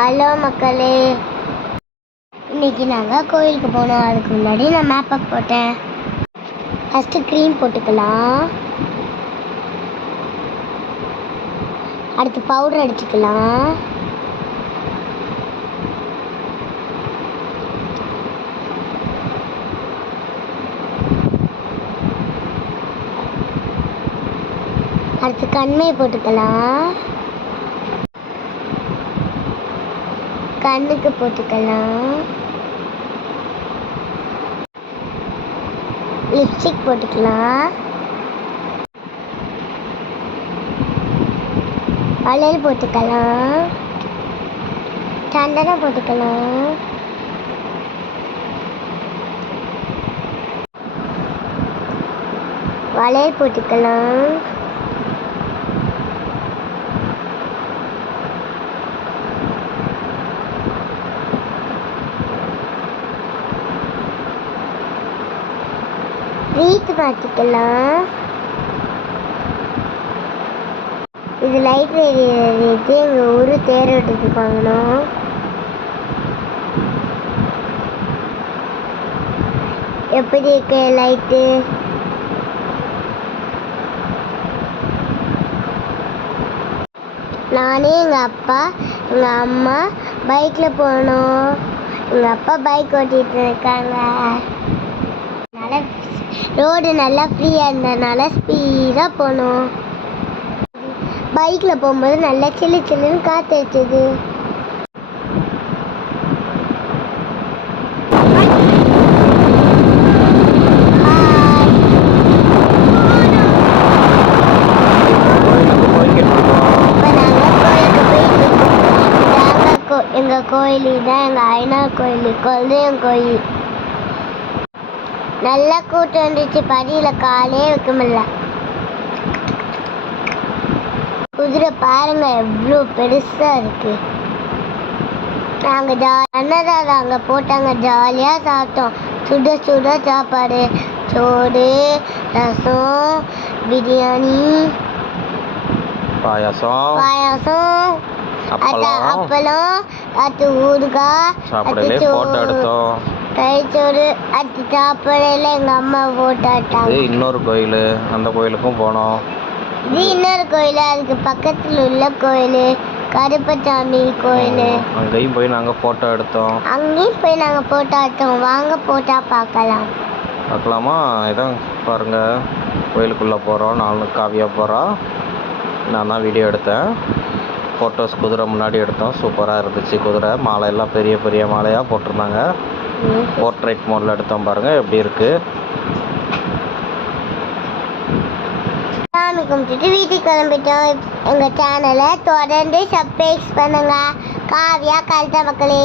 Hello மக்களே, இன்னைக்கு நாங்கள் கோயிலுக்கு போனோம். அதுக்கு முன்னாடி நான் மேக்கப் போட்டேன். ஃபஸ்ட்டு க்ரீம் போட்டுக்கலாம். அடுத்து பவுடர் அடிச்சுக்கலாம். அடுத்து கண்மை போட்டுக்கலாம். கண்ணுக்கு போட்டுக்கலாம். லிப்ஸ்டிக் போட்டுக்கலாம். வளையல் போட்டுக்கலாம். சந்தனம் போட்டுக்கலாம். வளையல் போட்டுக்கலாம். வீட்டு மாற்றிக்கலாம். இது லைட் எரியுது. எங்கள் ஊர் தேர் விட்டுட்டு வாங்கணும். எப்படி இருக்கு லைட்டு? நானே எங்கள் அப்பா எங்கள் அம்மா பைக்கில் போனோம். எங்கள் அப்பா பைக் ஓட்டிகிட்டு இருக்காங்க. ரோடு நல்லா ஃப்ரீயாக இருந்ததுனால ஸ்பீடாக போனோம். பைக்கில் போகும்போது நல்லா சில்லு சில்லுன்னு காற்று அடிச்சது. எங்கள் கோயில் தான் எங்கள் ஐநார் கோயில், குலதெய்வம் கோயில். நல்லா கூட்டம் வந்துச்சு. படியில் காலே வைக்க முடியல. குதிரை பாருங்க எவ்வளோ பெருசா இருக்கு. நாங்கள் அன்னதானம் அங்கே போட்டாங்க. ஜாலியாக சாப்பிட்டோம். சுட சுட சாப்பாடு, சோறு, ரசம், பிரியாணி, பாயாசம், அப்பளம், அது ஊறுகாய், கறிச்சோறு. அது சாப்பிடல எங்கள் அம்மா போட்டாட்டாங்க. இன்னொரு கோயில், அந்த கோயிலுக்கும் போனோம். இது இன்னொரு கோயில், அதுக்கு பக்கத்தில் உள்ள கோயில் கருப்பசாமி கோயில். அங்கேயும் போய் நாங்கள் ஃபோட்டோ எடுத்தோம். வாங்க போட்டா பார்க்கலாமா? இதான் பாருங்கள், கோயிலுக்குள்ளே போகிறோம். நான் காவியா போகிறோம். நான் தான் வீடியோ எடுத்தேன். ஃபோட்டோஸ் குதிரை முன்னாடி எடுத்தோம். சூப்பராக இருந்துச்சு. குதிரை மாலை எல்லாம் பெரிய பெரிய மாலையாக போட்டிருந்தாங்க. போர்ட்ரைட் மோடில் எடுத்தோம். பாருங்கள் எப்படி இருக்குது. சாமி கும்பிட்டுட்டு வீட்டுக்கு கிளம்பிட்டோம். எங்கள் சேனலை தொடர்ந்து சப்ஸ்கிரைப் பண்ணுங்க. காவியா கல்த மக்களே.